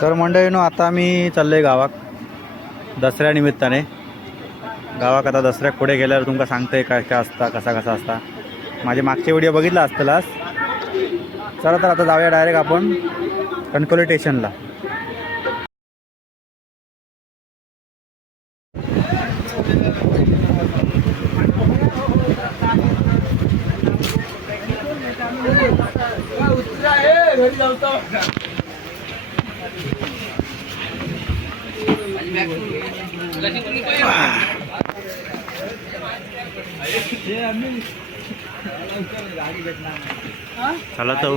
तर मंडळीनो आता मी चाललोय गावात दसऱ्या निमित्ताने. गावात आता दसऱ्याक पुढे गेल्यावर तुमका सांगतंय काय काय असता कसा कसा असता. माझे मागचे व्हिडिओ बघितला असतलास. चला तर आता जाऊया डायरेक्ट आपण कणकोली स्टेशनला चला तर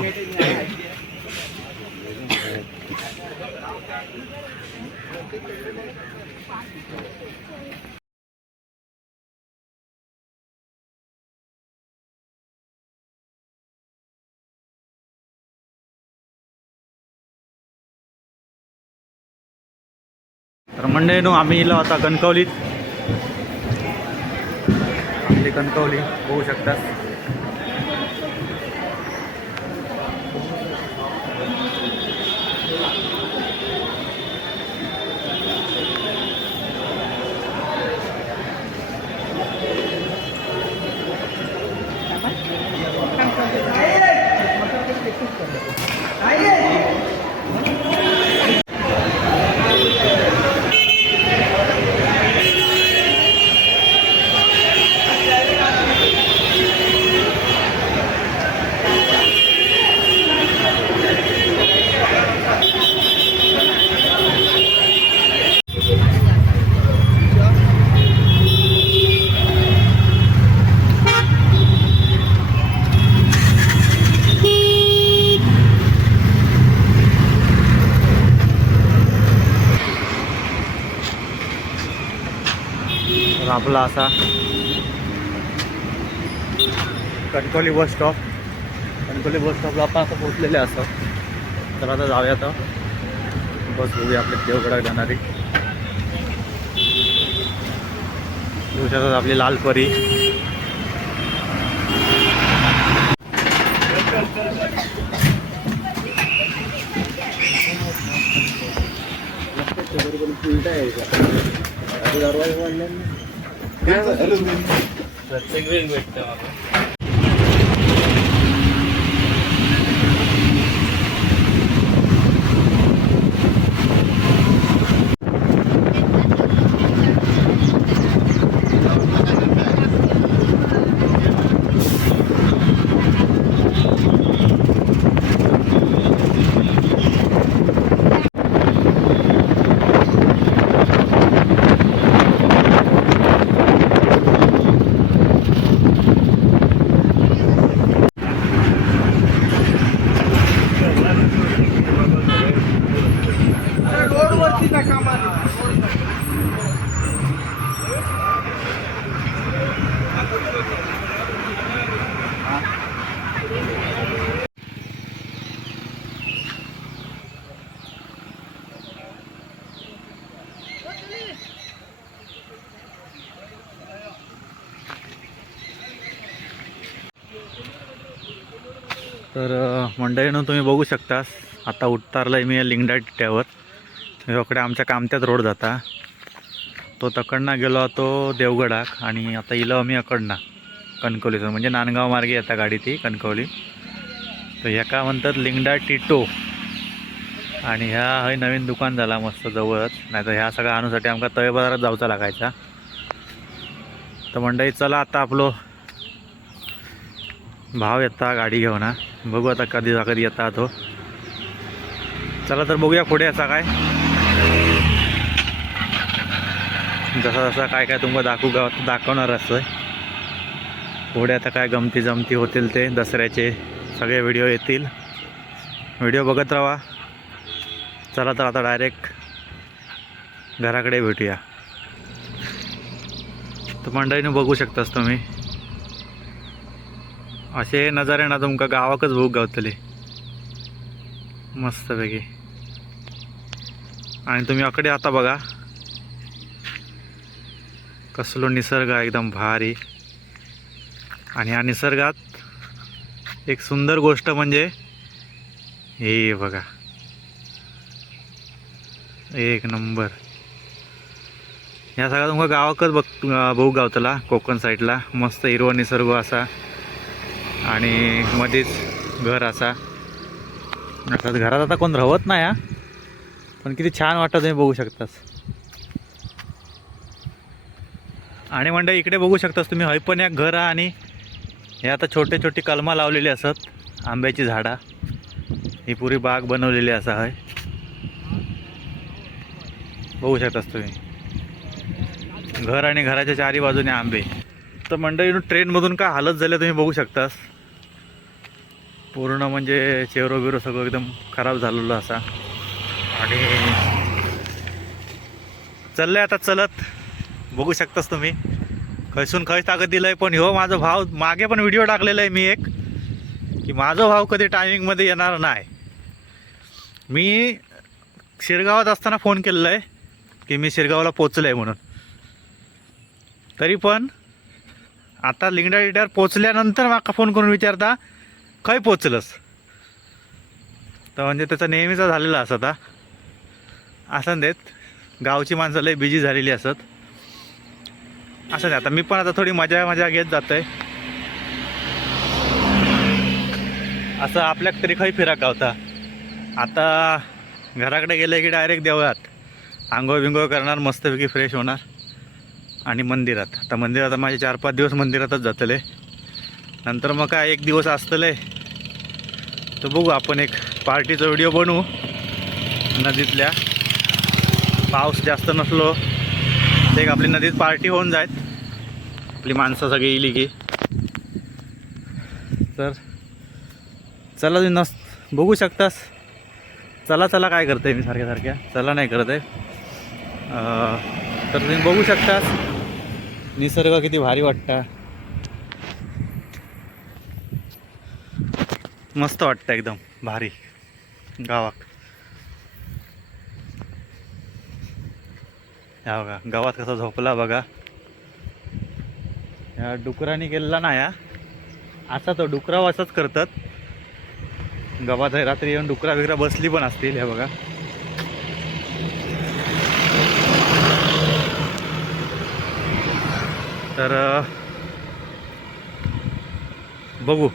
तर मंडळीनो आम्ही इला आता कणकवलीत. आपली कणकवली होऊ शकतात आपला असा Kanakoli bus stop Kanakoli bus स्टॉपला आपण असं पोचलेले असं. तर आता जाऊया आता बस बघूया आपल्या देवगडात जाणारी. दिवसातच आपली लाल परी. प्रत्येक वेळ भेटतं तर मंडळीनं तुम्ही बघू शकता आता उतारलं मी लिंगडा टिट्ट्यावर इकडे आमच्या कामत्यात रोड जाता. तो तकडना गेलो तो देवगडाक आणि आता इलो आम्ही अकडना कणकवलीचं म्हणजे नांदगाव मार्गे येता गाडी ती कणकवली. तर ह्याका म्हणतात लिंगडा टिटो. आणि ह्या हय नवीन दुकान झाला मस्त जवळच. नाही तर ह्या सगळ्या आणूसाठी आमका तळे बाजारात जाऊचा लागायचा. तर मंडळी चला आता आपलो भाव येता गाडी घेऊन हा. बघू आता कधी कधी येता हो. चला तर बघूया पुढे याचा काय. जसा जसा काय काय तुमका दाखवू गाव दाखवणार असतोय. पुढे आता काय गमती जमती होतील ते दसऱ्याचे सगळे व्हिडिओ येतील. व्हिडिओ बघत राहा. चला तर आता डायरेक्ट घराकडे भेटूया. तर मंडळीनं बघू शकतास तुम्ही. असे नजारे ना तुमका गावाकच भूक गावतले. मस्तपैकी. आणि तुम्ही अकडे आता बघा. कसलो निसर्ग एकदम भारी. आणि या निसर्गात एक सुंदर गोष्ट म्हणजे हे बघा. एक नंबर. ह्या सगळ्या तुमका गावाकच बघ बघू गावतला कोकण साईडला मस्त हिरवा निसर्ग असा. आणि मध्येच घर असा. आता घरात आता कोण राहत नाही हा. पण किती छान वाटतं तुम्ही बघू शकतास. आणि म्हणजे इकडे बघू शकतास तुम्ही हय पण एक घर आहे आणि हे आता छोटे छोटे कलमा लावलेली असत आंब्याची झाडा. ही पुरी बाग बनवलेली असा हय. बघू शकतास तुम्ही. घर आणि घराच्या चारी बाजूने आंबे. तर मंडळी ट्रेनमधून काय हालत झाल्या तुम्ही बघू शकतास. पूर्ण म्हणजे चेहरो बिरो सगळं एकदम खराब झालेलं असा. आणि चाललंय आता चलत. बघू शकतास तुम्ही. खयसून खैस ताकद दिलंय पण हो माझा भाव मागे पण व्हिडिओ टाकलेला आहे मी एक की माझा भाव कधी टायमिंगमध्ये येणार नाही. मी शिरगावात असताना फोन केलेला आहे की मी शिरगावला पोचलो आहे म्हणून. तरी पण आता लिंगडा इड्यावर पोचल्यानंतर माका फोन करून विचारता खय पोचलंस तर म्हणजे त्याचा नेहमीचा झालेला असत हा असं देत. गावची माणसं लय बिझी झालेली असत. असं नाही आता मी पण आता थोडी मजा मजा घेत जातोय. असं आपल्याक तरी खय फिराक गावता. आता घराकडे गेलं की डायरेक्ट देवळात. आंघोळ बिंघोळ करणार मस्तपैकी फ्रेश होणार. आणि मंदिरात. आता मंदिरात माझे चार पाच दिवस मंदिरातच जातले. नंतर मग काय एक दिवस असतले तर बघू आपण एक पार्टीचा व्हिडिओ बनवू. नदीतल्या. पाऊस जास्त नसलो तर एक आपली नदीत पार्टी होऊन जायत आपली माणसं सगळी येईल की. तर चला तुम्ही नस बघू शकतास. चला चला काय करते मी सारख्या सारख्या. चला नाही करत आहे. तर तुम्ही बघू शकतास. निसर्ग किती भारी वाटतं. मस्त वाटतं एकदम. भारी. गावात. या बघा गावात कसा झोपला बघा. या डुकराने केलेला ना या. असा तो डुकरा असंच करतात. गावात रात्री येऊन डुकरा बिकरा बसली पण असतील ह्या बघा. तर बघू.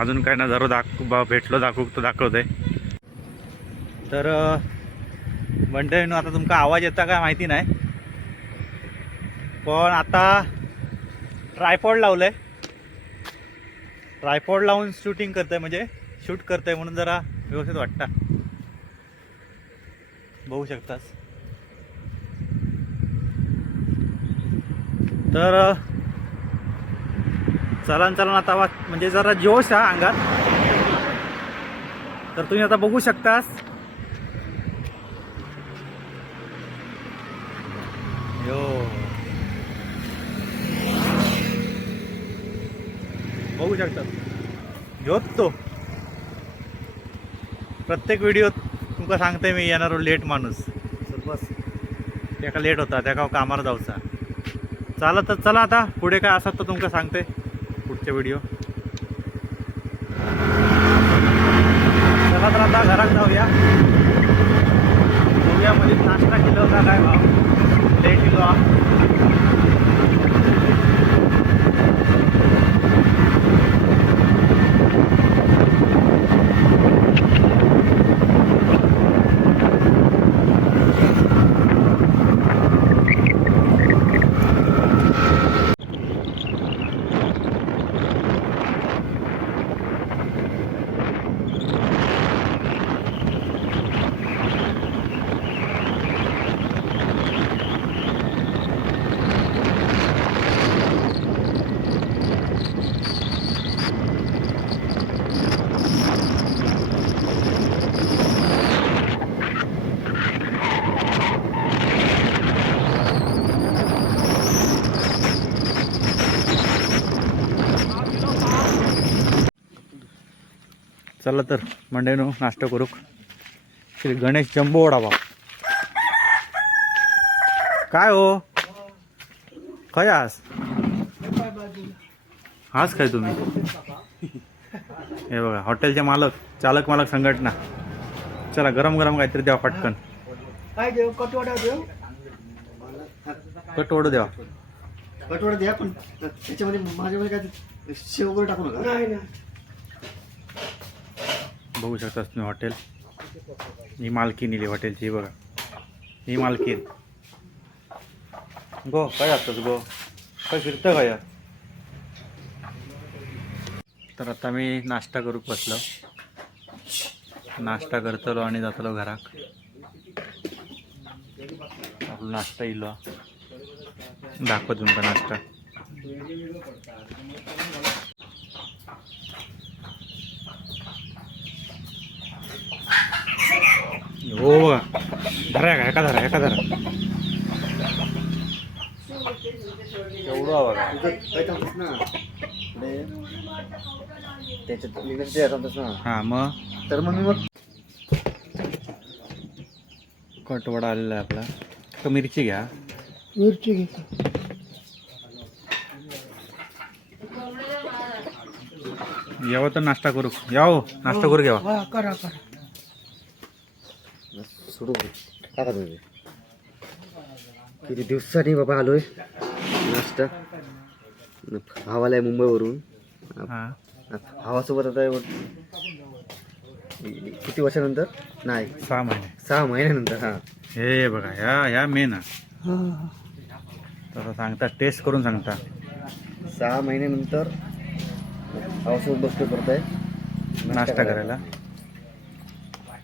अजून काय नजारो दाख बा भेटलो दाखवू तर दाखवते तर म्हणते आता तुमका आवाज येता काय माहिती नाही. पण आता ट्रायपॉड लावलंय. ट्रायपॉड लावून शूटिंग करतंय म्हणजे शूट करतंय म्हणून जरा व्यवस्थित वाटतं. बघू शकतास. तर चलन चलन आता वा म्हणजे जरा जोश हा अंगात. तर तुम्ही आता बघू शकतास. यो. बघू शकतात. घेत तो. प्रत्येक व्हिडिओत तुमका सांगते मी येणारो हो लेट माणूस. बस. त्याका लेट होता त्याका कामाला जाऊचा. चला तर चला आता पुढे काय असत तर तुमका सांगते पुढचे व्हिडिओ चला तर आता घरात जाऊया. गोव्यामध्ये म्हणजे नाश्ता केला होता काय भाव? लेट इलो चला तर मंडळीनो नाश्ता करू. श्री गणेश जंबो वडापाव काय हो? काय आज? हाच काय तुम्ही? हे बघा हॉटेलचे मालक चालक मालक संघटना. चला गरम गरम काहीतरी द्या पटकन. काय देऊ? कटवडा देऊ? कटवड द्या कटवडा द्या पण त्याच्यामध्ये माझ्यामध्ये काय ते शेव वगैरे टाकू नका. बघू शकता तुम्ही हॉटेल. ही मालकीन इली हॉटेलची बघा. ही मालकीन. गो काय जातोस गो? काय फिरतं काय तर आता मी नाश्ता करूक बसलो. नाश्ता करतलो आणि जातलो घराक. आपला नाश्ता येलो दाखवत तुमका नाश्ता. हो. बघा धरा का एका धरा एका धरा. ते हां मग? तर मग मी मग कटवडा आलेला आहे आपला. तर मिरची घ्या. मिरची घेतो यावं तर नाश्ता करू. यावं नाश्ता करू घ्यावा. करा करा. सोडू टाका तुम्ही. किती दिवसांनी बाबा आलोय. नाश्ता. भावाला आहे मुंबईवरून. हां. भावासोबत आता किती वर्षानंतर? नाही. सहा महिने. सहा महिन्यानंतर हा. हे बघा ह्या ह्या मेन. तसं सांगता टेस्ट करून सांगता. सहा महिन्यानंतर भावासोबत बसतो करताय नाश्ता करायला.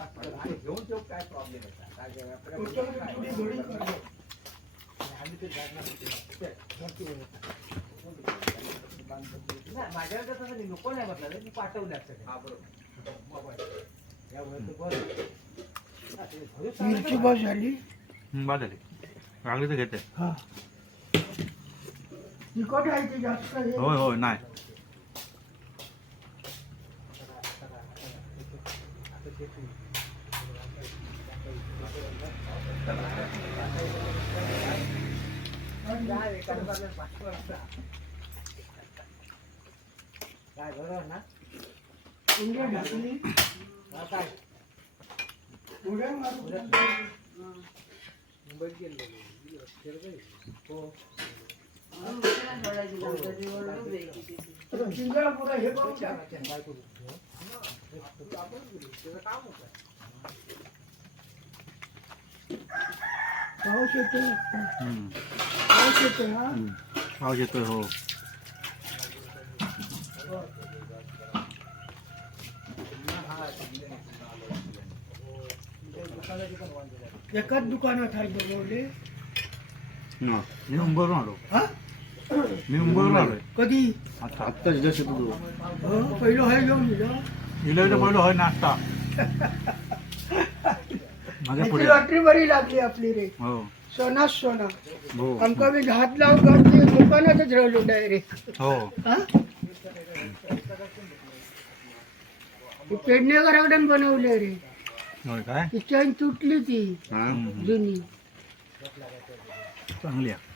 लागली ती ओके एक ओके नंबर. असता चला तर यावा नाश्ता करू मिरची बस झाली बाद झाली तर घेते हा तिखट आहे ती जास्त हे. होय होय नाही उंडे ढाकली उड्या मारू. शिंगाला पुरा हे करू द्या. पाऊस येतोय. पाऊस येतोय हा? पाऊस येतोय हो. एकाच दुकानात आहे बनवले मी मुंबईवरून आलो. हा? मी मुंबईवरून आलोय. कधी? आता आत्ता जस्ट तू हो पहिलं आहे घेऊन दिलं इलो पहिलं होय नाश्ता. मागे पुढे. लॉटरी बरी लागली आपली रे. हो. सोनाच सोना हो. आमका मी हात लावून घरची दुकानातच राहिलो डायरेक्ट हो. हा? पेडणेकराकडे बनवले रे. होय काय? ती चैन तुटली ती. जुनी. चांगली आहे.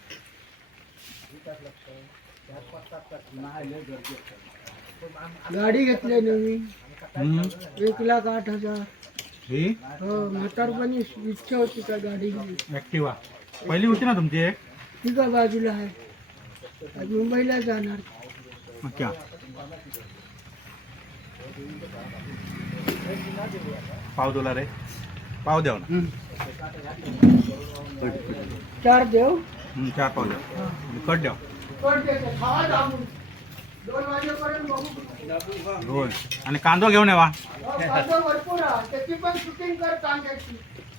गाडी घेतली नवीन हम्म. एक लाख आठ हजार. ही हो म्हातारपणी इच्छा होती का गाडी ऍक्टिवा पहिली होती ना तुमची एक? ती का बाजूला आहे. आज मुंबईला जाणार. मग क्या पाव दोला रे. पाव द्याव ना. चार देव हम्म, चार पाव द्या आणि कट द्या पण देते, खावा दाबून. दोन आणि कांदा घेऊन येवा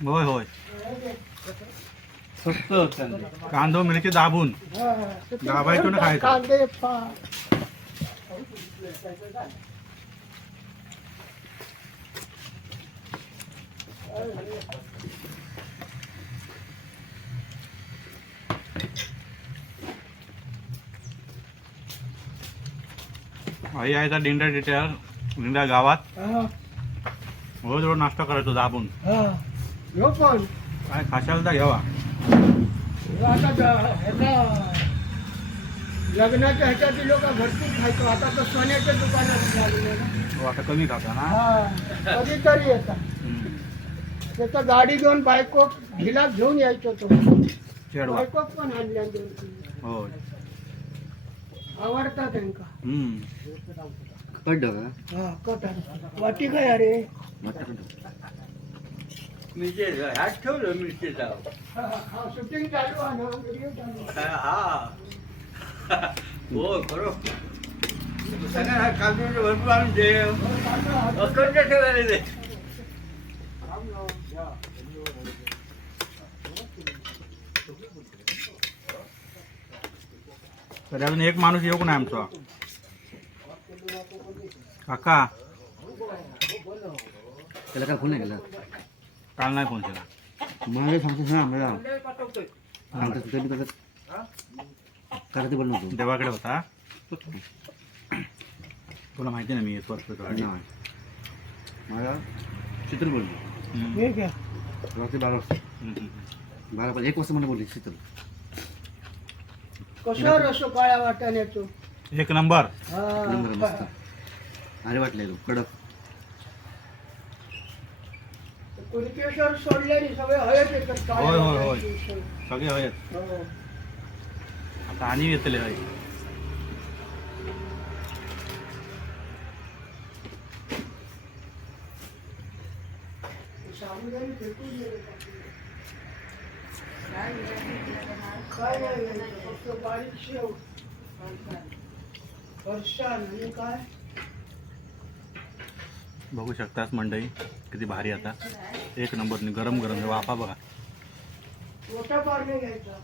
हो, होय होय. कांदो मिरची दाबून. दाबायचं ना खायचं? कांदे पा आई यायचा दिंडा डिटेल दिंडा गावात. रोज रोज नाश्ता करायचो दाबून. ह्यो पण. काय खाशाल तर घ्यावा आता ज- ह्याचा लग्नाच्या ह्याच्यातील लोक भरपूर खायचो. आता तर सोन्याच्या दुकानात लागले ना. हो आता कमी खाता ना. हा. कधीतरी येतात. हम्म. त्याचा गाडी घेऊन बायको ढिला घेऊन यायचो तो. चेडवा. बायको पण आणल्या दोन तीन. हो आवडता त्यांका हम्म. कट का? हा कट वाटी काय अरे? मिरची ह्यात ठेवलं मिरची लाव शूटिंग चालू आहे ना व्हिडिओ चालू आहे. हा हो. खरो. सगळ्या काजूचे भरपूर आणून ठेव अखंड ठेवायला ते तरी अजून एक माणूस येऊ नाही आमचा काका त्याला काय फोन नाही केला काल नाही फोन केला मला सांगतो ना आम्हाला सांगतो तुला मी कसं करायचं पण नव्हतं देवाकडे होता तुला माहिती ना मी येतो असतो गाडी. नाही मला शीतल बोलली हम्म. हे घ्या रात्री बारा वाजता हम्म. बारा पण एक वाजता मला बोलली शीतल कसं रसो काळ्या वाटाण्याचो? एक नंबर. नंबर हा. मस्त अरे वाटले कडक. कुणकेश्वर सोडल्याने सगळे हयच येतात काळ्या होय, होय, होय. वाटाण्याचे. सगळे आहेत हो. आता आणि येतले आहे साबुदाणे फेकून दिले. काय नाही. बारीक शेव आणि काय? बघू शकतास मंडळी किती भारी आता. एक नंबर गरम गरम. वाफा बघा. मोठा पारणे घ्यायचा.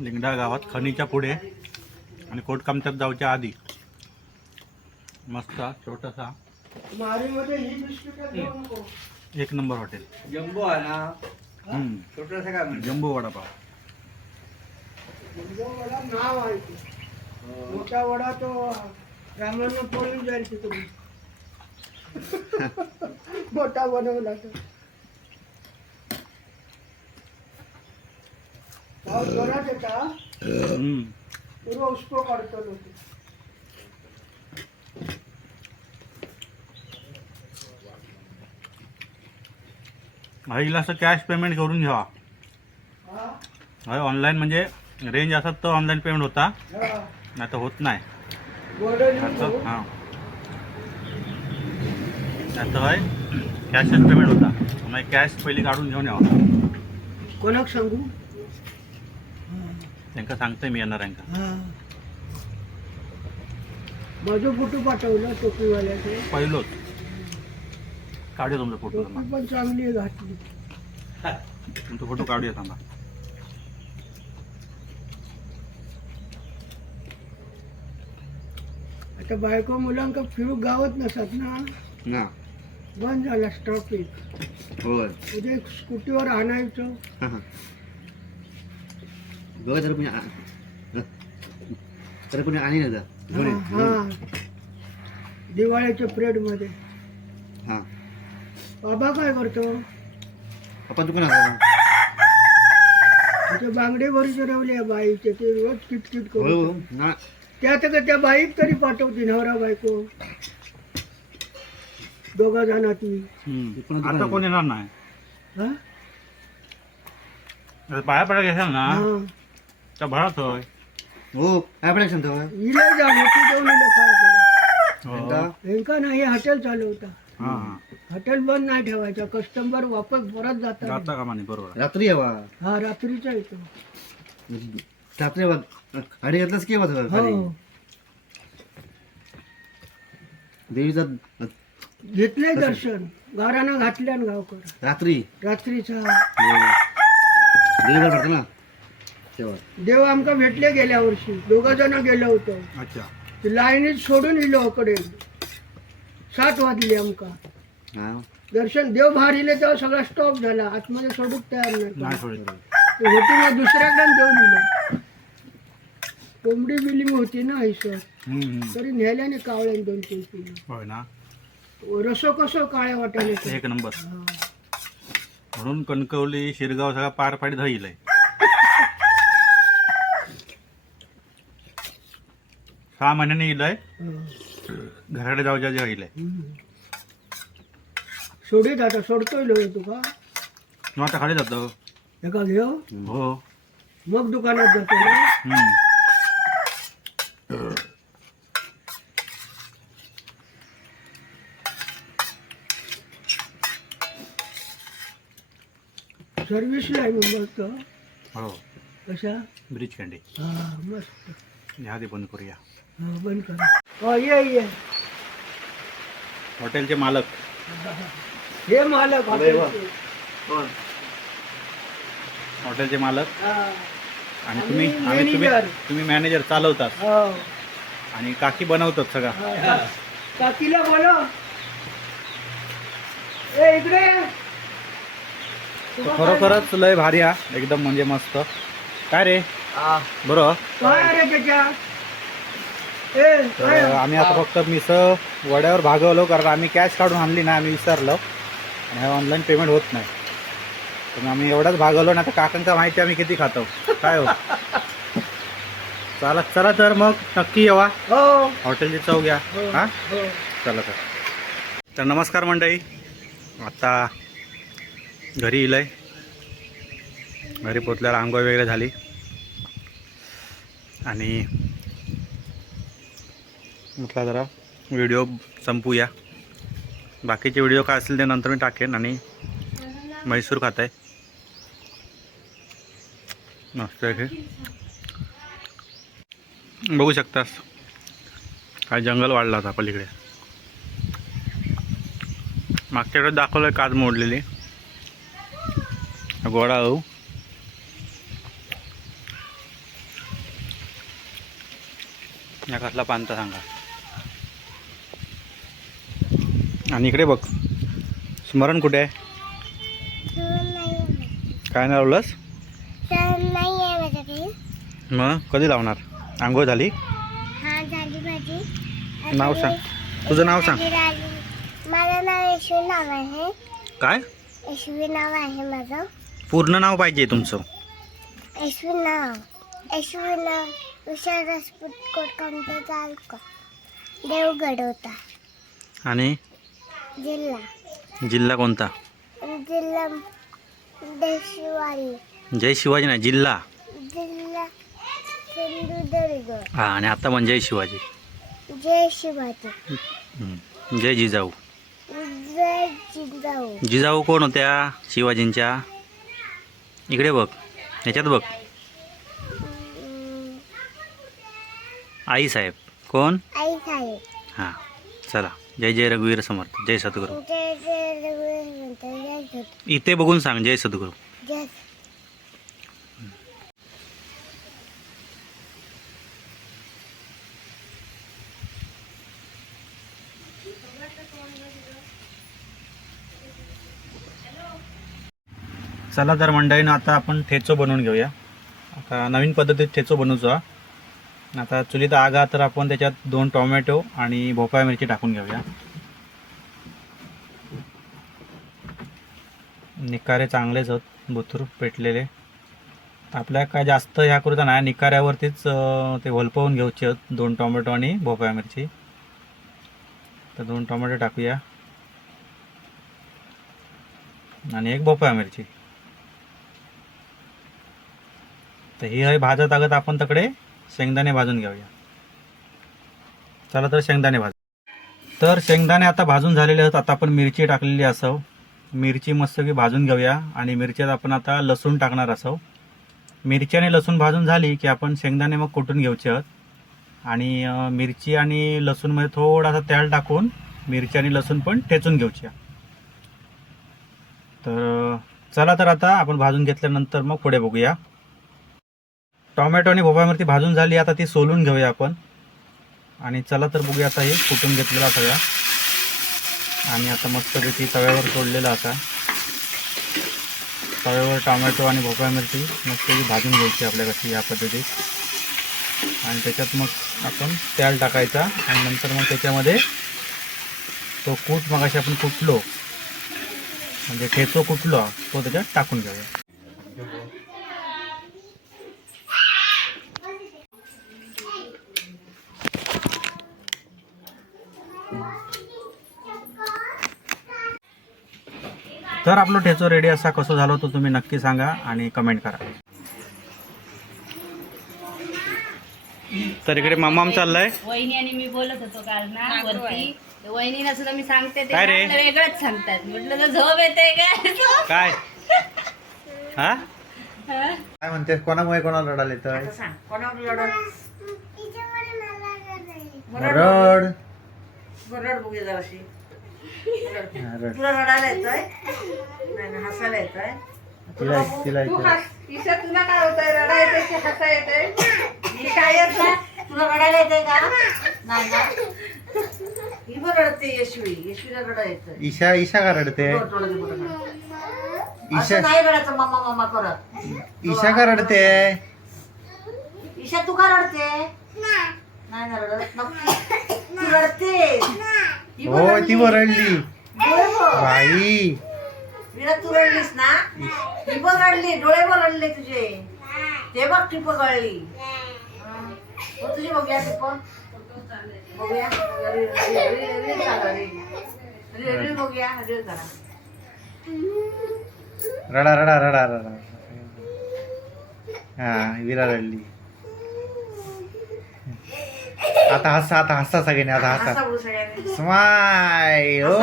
लिंगडा गावात खणीच्या पुढे आणि कोटकामच्यात जाऊच्या आधी. मस्त छोटासा. मारीमध्ये ही बिस्किट एक नंबर हॉटेल. जम्बो आहे ना. हम्म. छोटासा काय म्हणजे जम्बो वडापाव जो वडा नाव आहे ते मोठा वडा तो रामानं पळून जाईल तिकडून मोठा बनवला तर पाऊस जोरात येता हम्म. पूर्व उस्को काढतो लोक आईला असं कॅश पेमेंट करून घ्यावा. हा ऑनलाईन म्हणजे रेंज असत तर ऑनलाईन पेमेंट होता. नाही तर होत नाही. हां. नाही तर होय कॅशच पेमेंट होता. मग कॅश पहिली काढून घेऊन यावा. कोणाक सांगू? त्यांना सांगतोय मी हा. माझं फोटो पाठवलं टोपीवाल्याचे. पहिलोच. काढूया तुमचा फोटो पण चांगली आहे घातली तुमचा फोटो काढूया थांबा. आता बायको मुलांका फिरू गावत नसत ना? ना. बंद झाला स्टॉपिक होय. उद्या एक स्कूटीवर आणायचं. हा, हा. बघा जरा कोणी आ- तर कोणी आणि ना हा, हा. दिवाळीच्या पिरियडमध्ये. हा. बाबा काय करतो पप्पा दुकान तिथे बांगडे भरी चरवले या बाईचे ते रोज किटकिट हो करू हो ना. त्यात का त्या बाईक तरी पाठवते नवरा बायको. दोघा जणांची. हम्म. आता कोण येणार नाही? हा? पाया पडा घेशाल ना? हा. तर भराच होय. हो काय पडायचं सांगतो? इले जा मोठी जाऊन इले हो. एकदा हेंका नाही हॉटेल चालवता हा हा. हॉटेल बंद नाही ठेवायचं. कस्टमर वापस परत जातात. जाता का म्हणे बरोबर. रात्री यावा. हा रात्रीचा येतो. रात्री यावा. गाडी घेतलाच की यावा खाली. हो देवीचा घेतले दर्शन. गारानं घातल्यान गावकर. रात्री. रात्रीचा. देवीला भरतो ना? तेव्हा देव आमका भेटले गेल्या वर्षी. दोघं जण गेलो होतो. अच्छा. ते लाईनीत सोडून इलो कडे सात वाजली आमका. दर्शन देव इले तेव्हा सगळा स्टॉप झाला. आतमध्ये सोडूक तयार नाही. होती दुसऱ्याकडे देऊन इलो कोंबडी बिलिंग होती ना हिशोब. तरी न्यायल्याने कावळ्याने दोन तीन ना. रसो कसो काळ्या वाटायला एक नंबर. म्हणून कणकवली शिरगाव सगळा पार पाडीत होईल सहा महिन्याने येईल घराकडे जाऊच्या जे होईल सोडीत आता सोडतोय लोक तुका मग आता खाली जातो. एका घेऊ? हो. मग दुकानात जातो ना? हम्म. सर्व्हिसला आहे मुंबईत हो. कशा? ब्रिज कँडी हा मस्त. ह्या ते बंद करूया. हा बंद करा. हो ये ये. हॉटेलचे मालक. हे मालक. हॉटेलचे. मालक हा. आणि तुम्ही आणि आणि तुम्ही manager. तुम्ही मॅनेजर चालवतात हो. आणि काकी बनवतात सगळा हा. काकीला बोलो ए इकडे ये. तर खरोखरच लय भारी हा एकदम म्हणजे मस्त काय रे बरं काय रे त्याच्या ए तर काय? आम्ही आता फक्त मिस वड्यावर भागवलो कारण आम्ही कॅश काढून आणली ना आम्ही विसरलो आणि ऑनलाईन पेमेंट होत नाही. तर मग आम्ही एवढाच भागवलो ना आता काकांका माहिती आहे आम्ही किती खातो. काय हो? चला चला तर मग नक्की येवा. हो. हॉटेलची चव घ्या. हो हां. हो? चला तर. तर नमस्कार मंडळी. आता घरी येईल घरी पोचल्यावर आंघोळ वगैरे झाली. आणि म्हटलं जरा व्हिडिओ संपूया. बाकीचे व्हिडिओ काय असेल ते नंतर मी टाकेन आणि म्हैसूर खात आहे मस्त आहे बघू शकतास काय जंगल वाढला होता पलीकडे. मागच्या वेळेस दाखवलं आहे काच मोडलेली. गोडा हो या कसला पानता सांगा. आणि इकडे बघ. स्मरण कुठे आहे? काय नाही लावलंस? मग कधी लावणार? आंघोळ झाली? नाव सांग. तुझं नाव सांग. माझी नाव यशवी नाव आहे. काय? यशवी नाव आहे माझं. पूर्ण नाव पाहिजे तुमचं. यशवी नाव. यशवी नाव विशाल राजपूत कोटकांचा तालुका देवगड होता. आणि? जिल्हा. जिल्हा कोणता? जिल्हा जय शिवाजी नाही जिल्हा. जिल्हा सिंधुदुर्ग. हा आणि आता म्हणजे शिवाजी जय शिवाजी. जय जिजाऊ. जय जिजाऊ. जिजाऊ कोण होत्या शिवाजींच्या? इकडे बघ ह्याच्यात बघ. आई साहेब कोण? आई साहेब. हां चला. जय जय रघुवीर समर्थ जय सद्गुरू. जय जय रघुवीर संत जय सत इथे बघून सांग जय सद्गुरू. जय चला तर मंडळीनं आता आपण ठेचो बनवून घेऊया. आता नवीन पद्धतीत ठेचो बनवतो हा. आता चुलीत आगा तर आपण त्याच्यात दोन टोमॅटो आणि भोपळा मिरची टाकून घेऊया. निकारे चांगलेच आहेत बुथूर पेटलेले. आपल्या काय जास्त ह्या करूचा नाही निकाऱ्यावरतीच ते वलपवून घ्यायचे आहेत दोन टोमॅटो आणि भोपळा मिरची. तर दोन टोमॅटो टाकूया. आणि एक भोपळा मिरची. तर ही आहे भाजत आगत आपण तकडे. शेंगदाणे भाजून घेऊया. चला तर शेंगदाणे भाज. तर शेंगदाणे आता भाजून झालेले आहेत. आता आपण मिरची टाकलेली असव. मिरची मस्तपैकी भाजून घेऊया. आणि मिरच्यात आपण आता लसूण टाकणार असव. मिरची आणि लसूण भाजून झाली की आपण शेंगदाणे मग कुटून घ्यायचे आहोत. आणि मिरची आणि लसूणमध्ये थोडासा तेल टाकून मिरची आणि लसूण पण ठेचून घ्यायची तर चला तर आता आपण भाजून घेतल्यानंतर मग पुढे बघूया. टोमॅटो आणि भोपळा मिरची भाजून झाली आता ती सोलून घेऊया आपण. आणि चला तर बघूया आता हे कुटून घेतलेला सगळा आणि आता मस्तपैकी तव्यावर सोडलेला असा तव्यावर टोमॅटो आणि भोपळा मिरची मस्तपैकी भाजून घ्यायची आपल्याकडची या पद्धतीत. आणि त्याच्यात मग आपण तेल टाकायचा. आणि नंतर मग त्याच्यामध्ये तो कूट मग आपण कुटलो. म्हणजे ठेचो कुटलो. तो त्याच्यात टाकून घ्यावा तर आपलं ठेचो रेडी असा कसं झालं तो तुम्ही नक्की सांगा आणि कमेंट करा. तर इकडे मामाम चाललाय. वहिनी आणि मी बोलत होतो काल ना वरती. तर वहिनीला सुद्धा मी सांगते ते काय रे? वेगळंच सांगतात. म्हटलं तर झोप येते काय काय? हा? हा? काय म्हणते कोणामुळे कोणाला रडाले तर सांग कोणावर लढत रड रड बघूया जराशी. रड तुला रडायला येतोय? नाही ना हसायला येतोय. तिला तिला तू हस ईशा तुला काय होतंय? रडा येते की हसा येते मी काय येत तुला रडायला येते का? नाही ना? ही पण रडते यशवी. यशवीला रडा येतं ईशा ईशा का रडते? ईशा असं नाही रडायचं मामा मामा करत. ईशा का रडते? ईशा तू का रडते? नाही ना रडत. तू रडते ही पण हो रडली. ती रडली डोळे बघ. बाई. मीरा तू रडलीस ना? ही पण रडली डोळे पण रडले तुझे ते बघ टिप गळली हं. हो तुझी बघूया टिप बघूया. रील- रील- रील- रील काढा, रील. रील- रील बघूया. रील करा रडा रडा रडा रडा. हा विरा रडली. आता हसा आता हसा सगळ्यांनी आता असा हसा बोलू सगळ्यांनी स्माय ओ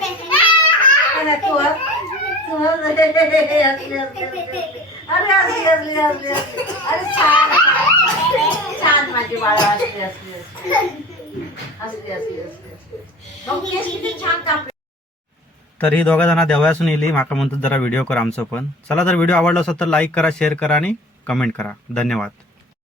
अरे तू हस. तू हस. हसली, हसली, हसली. अरे हसली, हसली, हसली, हसली. अरे छान छान माझी बाळ हसली हसली हसली हसली हसली हसली बघ केस किती छान कापले तर ही दोघा जणं देवयासून येली. माका म्हणतात जरा व्हिडिओ करा आमचं पण. चला जर व्हिडिओ आवडला असेल तर लाईक करा शेअर करा आणि कमेंट करा. धन्यवाद.